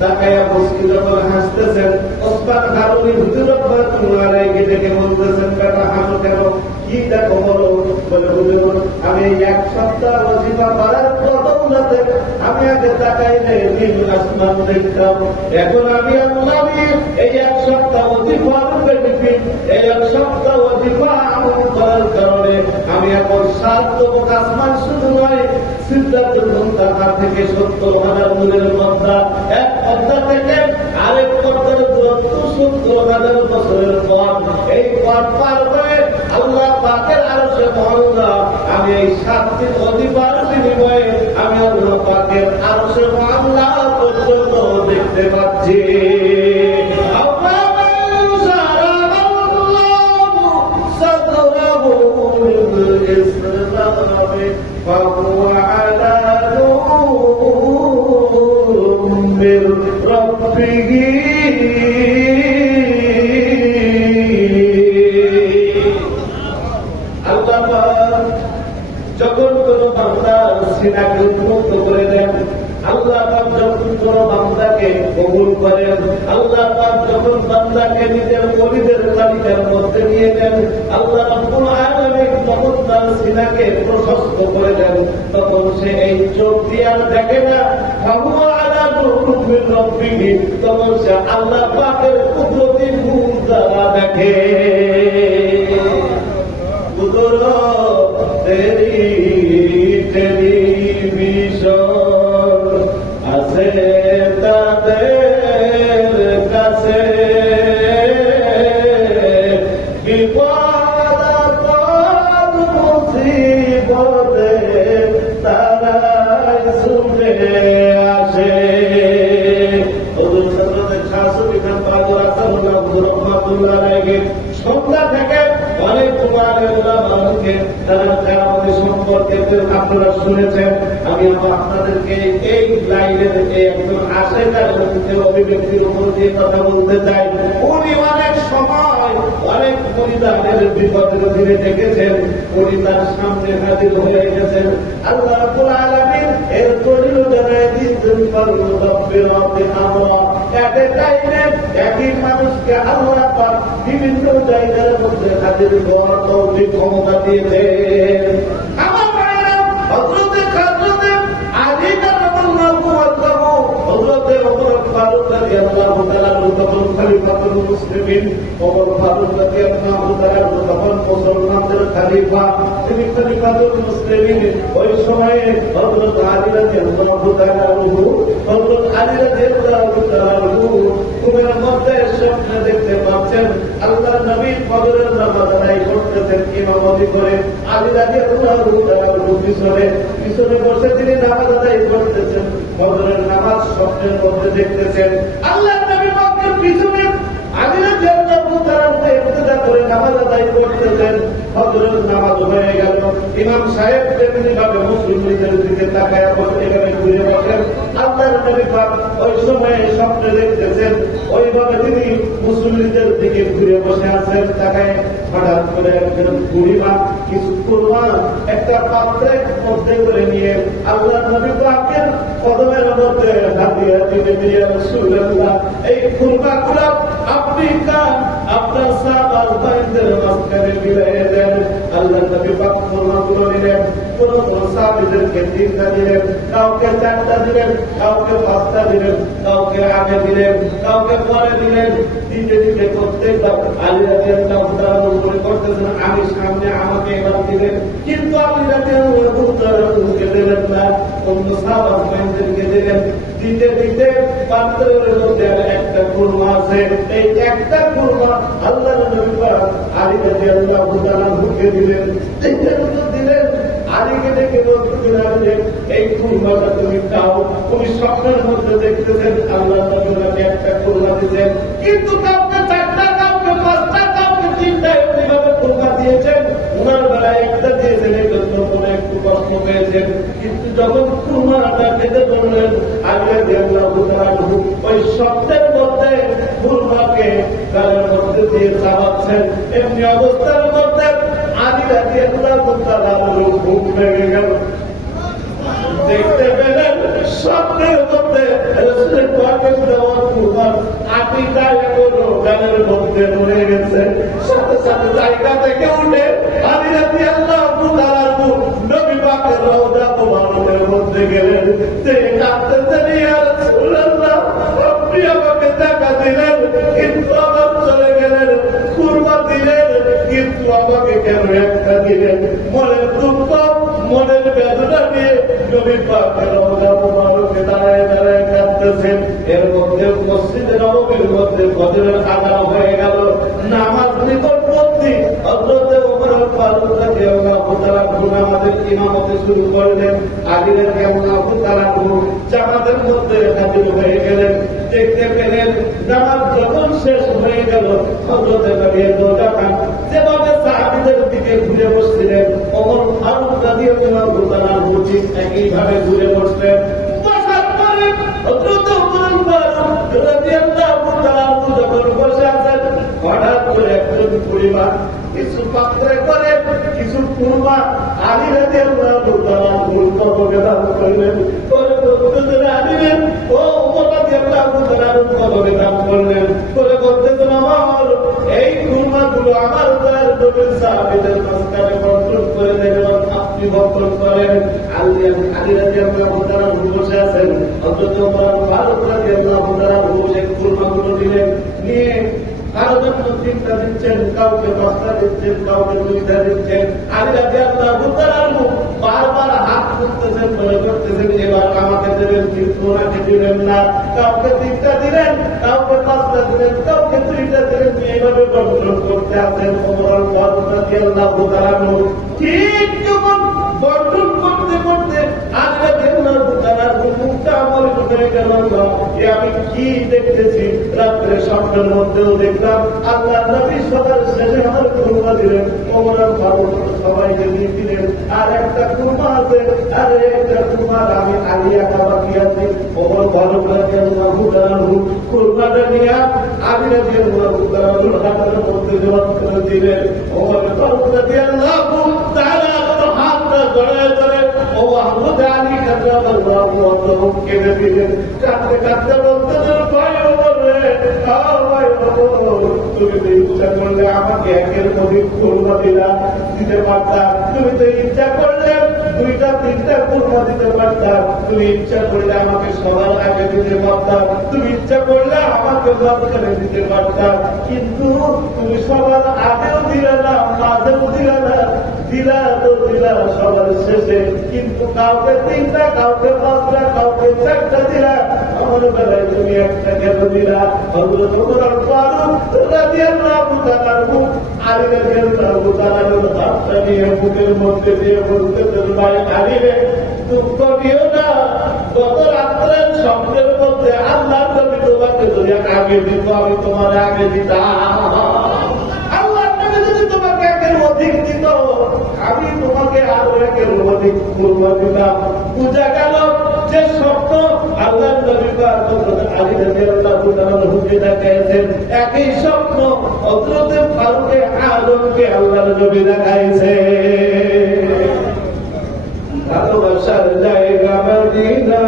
তাকায়া মুস্কি যখন হাসতেছেন, ওসমান হারুনি হুজুর রাহমাতুল্লাহ আলাইহি ডেকে বলতেছেন, বেটা হাসো কেন, কি দেখো বলো? বলে হুজুর আমি এক সপ্তাহ ওয়াজিফা করার বদৌলতে আমি আগে তাকাইলে নীল আসমান দেখতাম, এখন আমি আল্লাহ এই এক সপ্তাহ ওয়াজিফার বেনিফিট, এই এক সপ্তাহ ওয়াজিফা আমল করার কারণে আমি এখন 7 তবক আসমান শুধু নয়, সিদরাতুল মুনতাহা থেকে 70,000 নূরের পর্দা, এক পর্দা থেকে আরেক পর্দার দূরত্ব 70,000 বছরের পথ, এই পথ পার করে আল্লাহ পাকের আরশে মহল্লা আমি এই 7 দিন ওয়াজিফার বিনিময়ে আমি আল্লাহ পাকের আরশে মহল্লা পর্যন্ত দেখতে পাচ্ছি। فهو على نور من ربه আল্লাহ যখন কোন বান্দার সিনাকে উন্মুক্ত করে দেন, আল্লাহ পাক যখন কোন বান্দাকে কবুল করেন, আল্লাহ পাক যখন বান্দাকে নিজের ওলিদের তালিকার মধ্যে নিয়ে নেন, আল্লাহ রাব্বুল আলামিন তখন তার সিনাকে প্রশস্ত করে দেন, তখন সে এই চোখ দিয়ে আর দেখে না, ফাহুয়া আলা নূরিন মিন রাব্বিহি, তখন সে আল্লাহ পাকের কুদরতি নূর দ্বারা দেখে। তেরি টেলিভিশন আছে তাদের কাছে, বিপদ মুসিবতে তারাই ছুটে আসে। সন্ধ্যা থেকে অনেক মানুষকে তারা সম্পর্কে আপনারা শুনেছেন, আমি আপনাদেরকে এই লাইনের একজন আশেকার অভিব্যক্তির উপর দিয়ে কথা বলতে চাই। উনি অনেক সময় অনেক পরিবারের বিপদের দিনে দেখেছেন, উনি তার সামনে হাজির হয়ে গেছেন। আল্লাহ রাব্বুল আলামিন এর দলিল জানায় দিয়েছেন, রব্বির রাব্বি আমরা এতে টাইমে একই মানুষকে আল্লাহ পাক বিভিন্ন জায়গার মধ্যে হাজির হওয়ার তৌফিক ক্ষমতা দিয়েছেন। আমার ভাইরা, হযরতে আলী রাদিয়াল্লাহু আনহু, হযরতে ওমর ফারুক রাদিয়াল্লাহু তাআলা তখন খলিফাতুল মুসলিমিন, ওমর ফারুক রাদিয়াল্লাহু তাআলা তখন মুসলমানদের খলিফা, তিনি খলিফাতুল মুসলিমিন। ওই সময়ে হযরত আলী রাদিয়াল্লাহু তাআলা হযরত আলী রাদিয়াল্লাহু তাআলা ঘুমের মধ্যে স্বপ্নে দেখতে পাচ্ছেন আল্লাহর নবী ফজরের নামাজ আদায় করতেছেন ইমামতি করে, আলী রাদিয়াল্লাহু তাআলা পিছনে বসে তিনি নামাজ আদায় করতেছেন, ফজরের নামাজ স্বপ্নের মধ্যে দেখতেছেন। আল্লাহর নবী পাকের পিছনে আলী রাদিয়াল্লাহু তাআলা ইবতিদা করে নামাজ আদায় করতেছেন। ফজরের নামাজ হয়ে গেল, ইমাম সাহেব তেমনি ভাবে মুসল্লিদের দিকে তাকায় এভাবে ঘুরে বসেন। আল্লাহর নবী পাক ওই সময়ে স্বপ্নে দেখতেছেন, ওইভাবে তিনি মুসল্লিদের দিকে ঘুরে বসে আছেন, তাকায় হঠাৎ করে একজন বুড়িমা কিছু কুরমা একটা পাত্রের মধ্যে করে নিয়ে আল্লাহর নবী পাকের কদমের মধ্যে হাতিয়া দিতে দিয়ে রাসূলুল্লাহ এই কুরবাগুলো আপনি খান, আপনার সাহাবার ভাইদের মাঝখানে মিলিয়ে দেন। আল্লাহর নবী পাক কুরবাগুলো নিলেন, কোন সাহাবীদেরকে 3টা দিলেন, কাউকে 4টা দিলেন, কাউকে 5টা দিলেন, কাউকে আগে দিলেন, কাউকে পরে দিলেন। দিতে দিতে প্রত্যেকবার আলী রাদিয়াল্লাহু তাআলা উপরে করতেছেন, আমি সামনে আমাকে এবার দিলেন, কিন্তু আলী রাদিয়াল্লাহু তাআলা দিলেন না, অন্য সাহাবাদেরকে দিলেন। দিতে দিতে পাত্রের মধ্যে একটা কুরমা আছে, এই একটা কুরমা আল্লাহর নবী পাক আলী রাদিয়াল্লাহু তাআলা ঢুকে দিলেন, দিলেন। আলীকে ডেকে বলতেছিলেন, এই কুরবাটা তুমি খাও। উনি স্বপ্নের মধ্যে দেখতেছেন আল্লাহ নবী একটা কুরবা দিয়েছেন, কিন্তু কাউকে 4টা, কাউকে 5টা, কাউকে 3টা এভাবে কুরবা দিয়েছেন। ওনার বেলায় একটা দিয়েছেন, এই জন্য মনে একটু কষ্ট পেয়েছেন। কিন্তু যখন কুরবাটা খেতে বললেন, আলী রাদিয়াল্লাহু তাআলা ওই স্বপ্নের মধ্যে কুরবাকে গালের মধ্যে দিয়ে চাবাচ্ছেন, এমনি অবস্থার মধ্যে আলী রাদিয়াল্লাহু তাআলা ঘুম ভেঙে গেল। দেখতে পেলেন স্বপ্নের মধ্যে রাসূলের পাকের দেওয়া কুরবান আটিটা এখনো গানের মধ্যে রয়ে গেছে। সাথে সাথে জায়গা থেকে উঠে আলী রাদিয়াল্লাহু তাআলা নবী পাকের রওজা মুবারকের মধ্যে গেলেন। যে কাঁদতেছেন, ইয়া রাসূলুল্লাহ, আপনি আমাকে টাকা দিলেন কিন্তু আবার চলে গেলেন, কুরবান দিলেন কিন্তু আমাকে কেন একটা দিলেন? মনের দুঃখ, মনের বেদনা নিয়ে নবী পাকের রওজা মুবারকে দাঁড়ায় দাঁড়ায় কাঁদতেছেন। এর মধ্যে মসজিদে নববীর মধ্যে ফজরের আযান হয়ে গেল। নামাজ নিকটবর্তী হযরত ওমর ফারুক রাদিয়াল্লাহু তাআলা নামাজের ইমামতি শুরু করলেন। আলী রাদিয়াল্লাহু তাআলা জামাতের মধ্যে হাজির হয়ে গেলেন। দেখতে পেলেন নামাজ যখন শেষ হয়ে গেল, হযরত নবী দোজাখান যেভাবে সাহাবীদের দিকে ঘুরে বসছিলেন, ওমর ফারুক রাদিয়াল্লাহু তাআলা ঠিক একইভাবে ঘুরে বসলেন। বসার পরে হযরত ওমর ফারুক রাদিয়াল্লাহু তাআলা যখন বসে আছেন, হঠাৎ করে একজন পরিবার কিছু পাত্রে করে কিছু কুরমা আলী রাদিয়াল্লাহু তাআলা কবরে দান করলেন। পরে বলতেছেন, আলী ও ওমর রাদিয়াল্লাহু তাআলা কবরে দান করলেন। পরে বলতেছেন, আমার এই কুরমাগুলো আমার দয়ার নবীর সাহাবীদের মাঝখানে বন্টন করে দেবেন, আপনি বন্টন করেন। আলী রাদিয়াল্লাহু তাআলা বসে আছেন, হযরত ওমর ফারুক রাদিয়াল্লাহু তাআলা বসে কুরমাগুলো নিলেন। নিয়ে কারো জন্য 3টা দিচ্ছেন, কাউকে 10টা দিচ্ছেন, কাউকে 2টা দিচ্ছেন। আলী রাদিয়াল্লাহু তাআলা বারবার হাত তুলতেছেন, মনে করতেছেন এবার আমাকে দেবেন কিন্তু ওনাকে দিবেন না। কাউকে 3টা দিলেন, কাউকে 5টা দিলেন, কাউকে 2টা দিলেন। এইভাবে বন্টন করতে আছেন। ওমর ফারুক রাদিয়াল্লাহু তাআলা ঠিক যখন বন্টন করতে করতে আলী রাদিয়াল্লাহু তাআলা মুখটা আমার হয়ে গেল। আমি কি দেখতেছি? রাত্রে স্বপ্নের মধ্যেও দেখলাম আল্লাহ নবী সবার শেষে আমার কুরমা দিলেন। ওমর ফারুক সবাইকে দিয়ে দিলেন। আর একটা কুরমা আছে, আর একটা কুরমা আমি আলিয়া খাবার দিয়েছি। ওমর ফারুক রাদিয়াল্লাহু তাআলা কুরমাটা নিয়ে আলী রাদিয়াল্লাহু তাআলার হাতের মধ্যে জমা করে দিলেন। ওমর ফারুক রাদিয়াল্লাহু তাআলা হাতটা জড়ায় ধরে ও আহমদ আলী কার্রামাল্লাহু ওয়াজহু কেঁদে দিলেন। কাঁদতে কাঁদতে বলতেছেন, ভাই ওমর রে, ভাই ওমর, তুমি তো ইচ্ছা করলে আমাকে একের অধিক কুরমা দিতে পারতা। তুমি তো ইচ্ছা করলে 2টা 3টা কুরমা দিতে পারতা। তুমি ইচ্ছা করলে আমাকে সবার আগে দিতে পারতা। তুমি ইচ্ছা করলে আমাকে মাঝখানে দিতে পারতা। কিন্তু তুমি সবার আগেও দিলে না, মাঝেও দিলে না, দিলা তো দিলা সবার শেষে। কিন্তু কাউকে 3টা, কাউকে 5টা, কাউকে 4টা দিলা। আমার বেলায় তুমি একটা কেন দিলা? হযরত ওমর ফারুক রাদিয়াল্লাহু তাআলা আলী রাদিয়াল্লাহু তাআলার হাতটা নিয়ে বুকের মধ্যে দিয়ে বলতেছেন, ভাই আলী রে, দুঃখ দিও না। গত রাত্রের স্বপ্নের মধ্যে আল্লাহ নবী তোমাকে যদি আগে দিত, আমি তোমার আগে দিতাম। আল্লাহ নবী যদি তোমাকে একের অধিক দিত, আমি তোমাকে আরো একের অধিক কুরমা দিতাম। বুঝা গেল যে স্বপ্ন আল্লাহ নবী আলী রাদিয়াল্লাহু তাআলা হুকে দেখাইছেন, একই স্বপ্ন হযরত ফারুক আযমকে আল্লাহ নবী দেখাইছে। ভালোবাসার জায়গা মদিনা,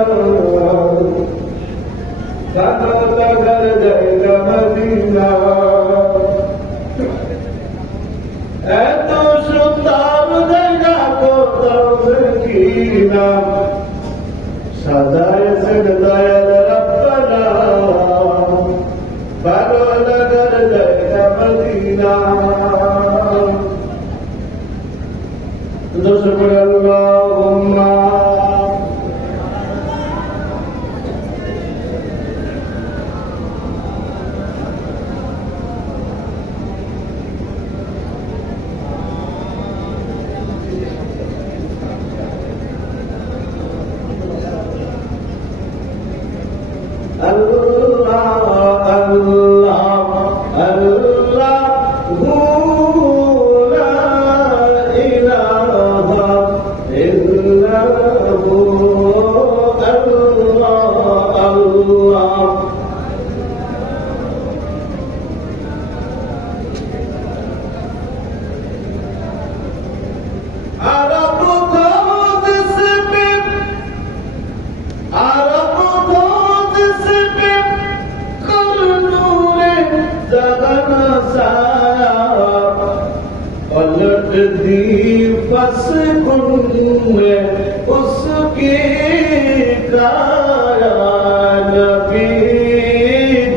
ভালো লাগার জায়গা মদিনা, এত সুন্দর জায়গা কোথাও দেখি না। সাজায়েছেন দয়াল রব্বানা, ভালো লাগার জায়গা মদিনা। দোষ করে আল্লাহুম্মা मस्कुन उसकी काया नबी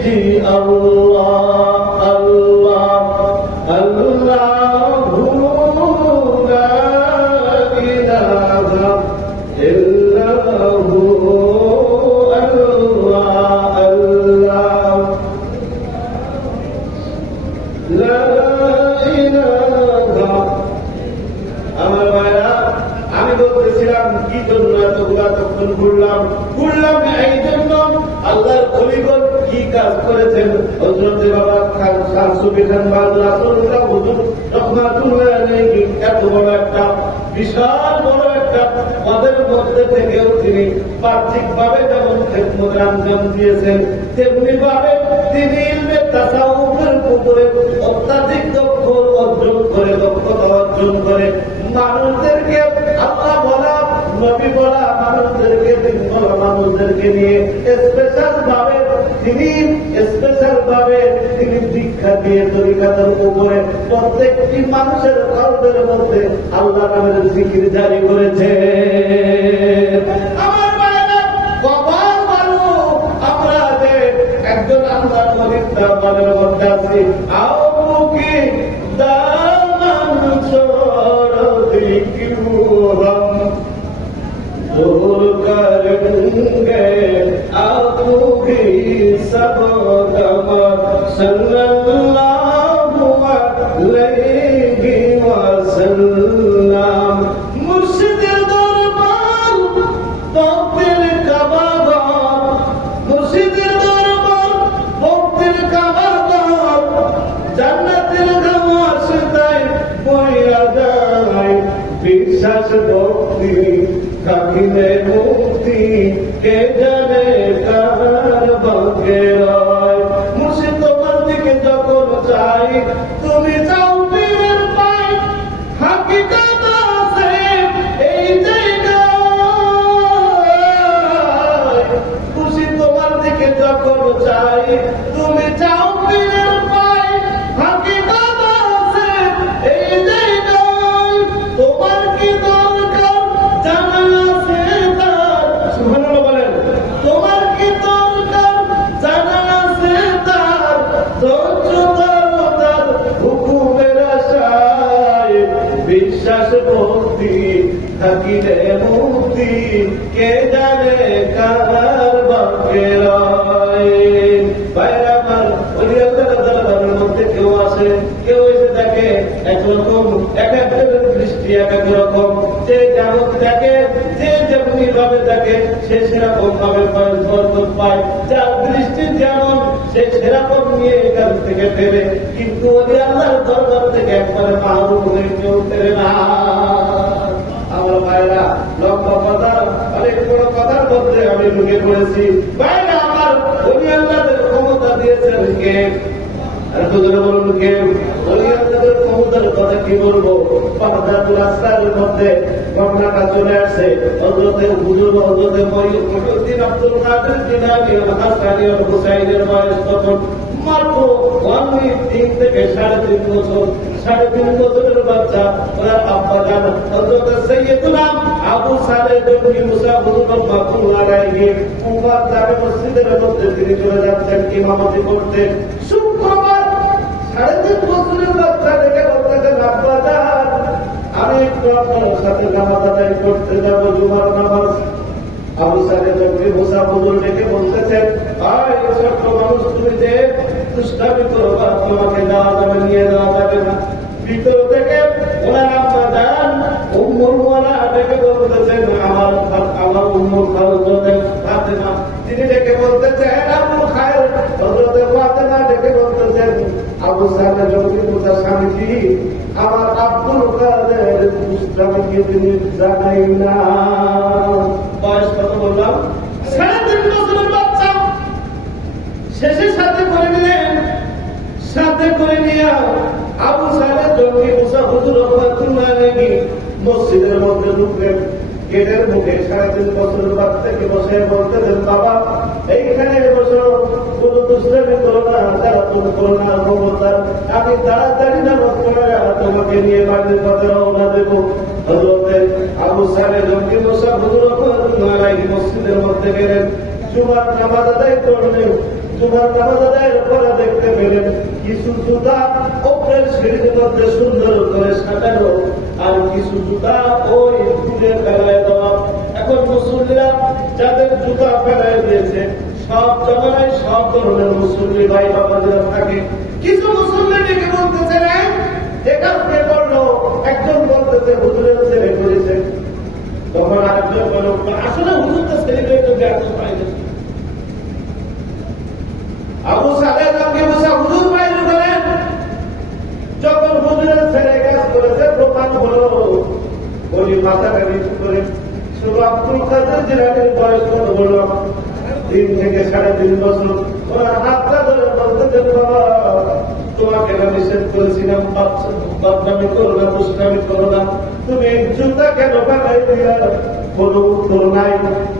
जी अल्लाह अल्लाह अल्लाहु ला इलाहा इल्लहु अल्लाह अल्लाह ला इलाहा। আমার ভাইরা, আমি বলতেছিলাম কি জন্য এতগুলা তখন ঘুরলাম এই জন্য আল্লাহর খলিফা কি কাজ করেছেন। হযরত বাবা খান শামসুল খান রাসূলুল্লাহ হুজুর রাহমাতুল্লাহ আলাইহি এত বড় একটা বিশাল বড় একটা পদের মধ্যে থেকেও তিনি বাহ্যিকভাবে যেমন খেদমতের আঞ্জাম দিয়েছেন, তেমনি ভাবে তিনি ইলমে তাসাউফের উপরে অত্যাধিক দক্ষতা অর্জন করে মানুষদেরকে আল্লাহ বলা নবী বলা মানুষদেরকে দিন বলা মানুষদেরকে নিয়ে স্পেশাল ভাবে তিনি দীক্ষা দিয়ে তরিকাতের উপরে প্রত্যেকটি মানুষের কল্পের মধ্যে আল্লাহ নামের জিকির জারি করেছে। আমার মায়েরা কবার ভালো আমরা যে একজন আল্লাহ নবীর দরবারের মধ্যে আছি। আও কি দামান छोड़ क्यों हम दूर करेंगे आपको भी सब गम सल्लल्लाहु अलैहि वसल्लम। मुर्शिदे दरबार भक्तेर काबागार, मुर्शिदे दरबार भक्तेर काबागार, জান্নাতের গাওয়াসতায় বইয়া যায় বিশ্বাস ভক্তি থাকিলে মুক্তি কে জানে কার ভাগ্যে রয়। মুর্শিদ তোমার দিকে যখন চাই তুমি চাও পীরের পাই, হাকিকত আছে এই জায়গায়। মুর্শিদ তোমার দিকে যখন চাই তুমি চাও পীরের পাই, হাকিকত আছে এই জায়গায়। তোমার কি দরকার জানা আছে তার, সুবহানাল্লাহ বলেন। তোমার কি দরকার জানা আছে তার, ধৈর্য ধরো তার হুকুমের আশায়। বিশ্বাস ভক্তি থাকিলে মুক্তি কে জানে কার ভাগ্যে রয়। ভাইরা আমার, ওলি আল্লাহর দরবারের মধ্যে কেউ আসে, কেউ এসে দেখে একরকম, এক একজনের দৃষ্টি এক এক রকম। যে যেমন দেখে, যে যেমনি ভাবে দেখে সে সেরকম ভাবে বরকত পায়। যার দৃষ্টি যেমন সে সেরকম নিয়ে এখান থেকে ফেরে, কিন্তু ওলি আল্লাহর দরবার থেকে একবারে মাহরুম হয়ে কেউ ফেরে না। আমার ভাইরা, লম্বা কথা, অনেক বড় কথার মধ্যে আমি ঢুকে পড়েছি। ভাইরা আমার, ওলি আল্লাহদের ক্ষমতা দিয়েছেন কে? বলুন কে? ওলি আল্লাহদের ক্ষমতার কথা কি বলবো? বাগদাদুল আসরারের মধ্যে ঘটনাটা চলে আসে। হযরতে হুজুর হযরতে মহিউদ্দিন আব্দুল কাদের জিলানী হাসানী হুসাইনের বয়স তখন মাত্র 3 থেকে 3.5 বছর। 3.5 বছরের বাচ্চা। ওনার আব্বা জান হযরত সাইয়্যিদুনা আবু সালেহ জঙ্গি মুসা হুজুর রাহমাতুল্লাহ আলাইহি কুফা জামে মসজিদের মধ্যে তিনি চলে যাচ্ছেন ইমামতি করতে। শুক্রবার 3.5 বছরের বাচ্চা দেখে বলতেছেন, আব্বা জান আমি একটু আপনার সাথে নামাজ আদায় করতে যাব, জুমার নামাজ। আবু সালেহ জঙ্গি মুসা হুজুর ডেকে বলতেছেন, ভাই ছোট্ট মানুষ, তুমি যে দুষ্টামি করো তোমাকে যাওয়া যাবে, নিয়ে যাওয়া যাবে না। ভিতর থেকে ওনার আব্বা জান উম্মুল ওয়ালা ডেকে বলতেছেন, আমার উম্মুল খালুদের ফাতেমা। তিনি ডেকে বলতেছেন, আবু খায়ের হযরত ফাতেমা ডেকে বলতেছেন, আবু সালেহ জঙ্গি মুসা স্বামীজি, আমার আব্দুল কাদের দুষ্টামিকে তিনি জানাই না। বয়স কত বললাম? 3.5 বছরের বাচ্চা। শেষে সাথে করে নিলেন। সাথে করে নিয়ে আবু সালেহ জঙ্গি মুসা হুজুর রাহমাতুল্লাহ আলাইহি মসজিদের মধ্যে ঢুকলেন। গেটের মুখে 3.5 বছরের বাচ্চাকে বসে বলতেছেন, বাবা এইখানে বসো, কোনো দুষ্টামি করো না, জ্বালাতন করো না, মমতার আমি তাড়াতাড়ি নামাজ পড়ে তোমাকে নিয়ে বাড়ির পথে রওনা দেবো। হযরতে আবু সালেহ জঙ্গি মুসা হুজুর মসজিদের মধ্যে গেলেন, জুমার নামাজ আদায় করলেন। জুমার নামাজ আদায়ের পরে দেখতে পেলেন কিছু জুতা উপরের সিঁড়ির মধ্যে সুন্দর করে সাজানো, আর কিছু জুতা ওই তুলে ফেলায় দেওয়া। এখন মুসল্লিরা যাদের জুতা ফেলায় দিয়েছে, সব জায়গায় সব ধরনের মুসল্লি ভাই বাবাদের থাকে। কিছু মুসল্লি ডেকে বলতেছে না এখান থেকে করলো, একজন বলতেছে হুজুরের ছেলে করেছে, তখন আরেকজন বলো আসলে হুজুর তো ছেলে তো ব্যর্থ পাইনি। আবু সালেহ জঙ্গি মুসা হুজুর বাইরে করেন, যখন হুজুরের ছেলে কাজ করেছে প্রমাণ হলো, বলি মাথাটা নিচু করে শুধু আব্দুল কাদের জিলানীর বয়স কত বলল 3 থেকে 3.5 বছর। ওনার হাতটা ধরে বলতে বাবা তোমাকে না নিষেধ করেছিলাম বদনামি করো না, দুষ্টামি করো না, তুমি জুতা কেন বানাই দিলা? কোনো উত্তর নাই।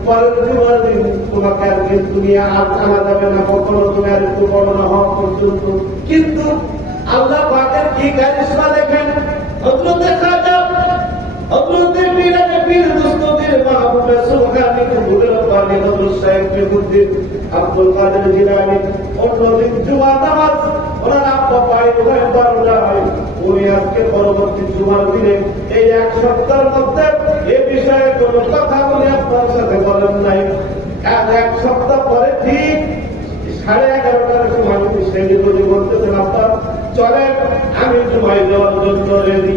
পরের জুমার দিন তোমাকে আর কিন্তু নিয়ে আর আনা যাবে না, কখনো তুমি আর একটু বড় না হওয়া পর্যন্ত। কিন্তু আল্লাহ পাকের কি কারিশমা দেখেন, হযরতে খাজা হযরতে পীরে পীর দস্তগীর মাহবুবে সুবহানী কুতুবের পানি হযরত শাইখ মেহমুদ্দিন আব্দুল কাদের জিলানী অন্যদিন জুমা নামাজ ওনার আব্বা পাই ওখানে 12টায়, উনি আজকে পরবর্তী জুমার দিনে এই 1 সপ্তাহের মধ্যে এ বিষয়ে কোনো কথা বলে আপনার সাথে বলেন নাই। আর 1 সপ্তাহ পরে ঠিক 11:30টার সময় উনি সেই বলে বলতেছেন আপনার চলেন আমি জুমায় যাওয়ার জন্য রেডি।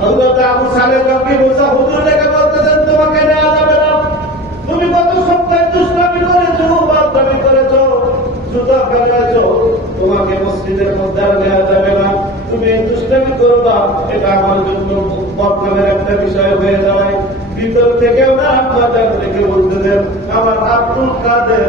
হযরত আবু সালেহ জঙ্গি মুসা হুজুর ডেকে বলতেছেন তোমাকে নেওয়া যাবে না, তুমি কত সপ্তাহে দুষ্টামি করেছো, বদনামি করেছো, জুতা ফেলেছো, তোমাকে মসজিদের মধ্যে আর নেওয়া যাবে না, তুমি এই দুষ্টামি করবা, এটা আমার জন্য বদনামের একটা বিষয় হয়ে যায়। ভিতর থেকে ওরা আপনাদের দেখে বলতেছেন আমার আব্দুল কাদের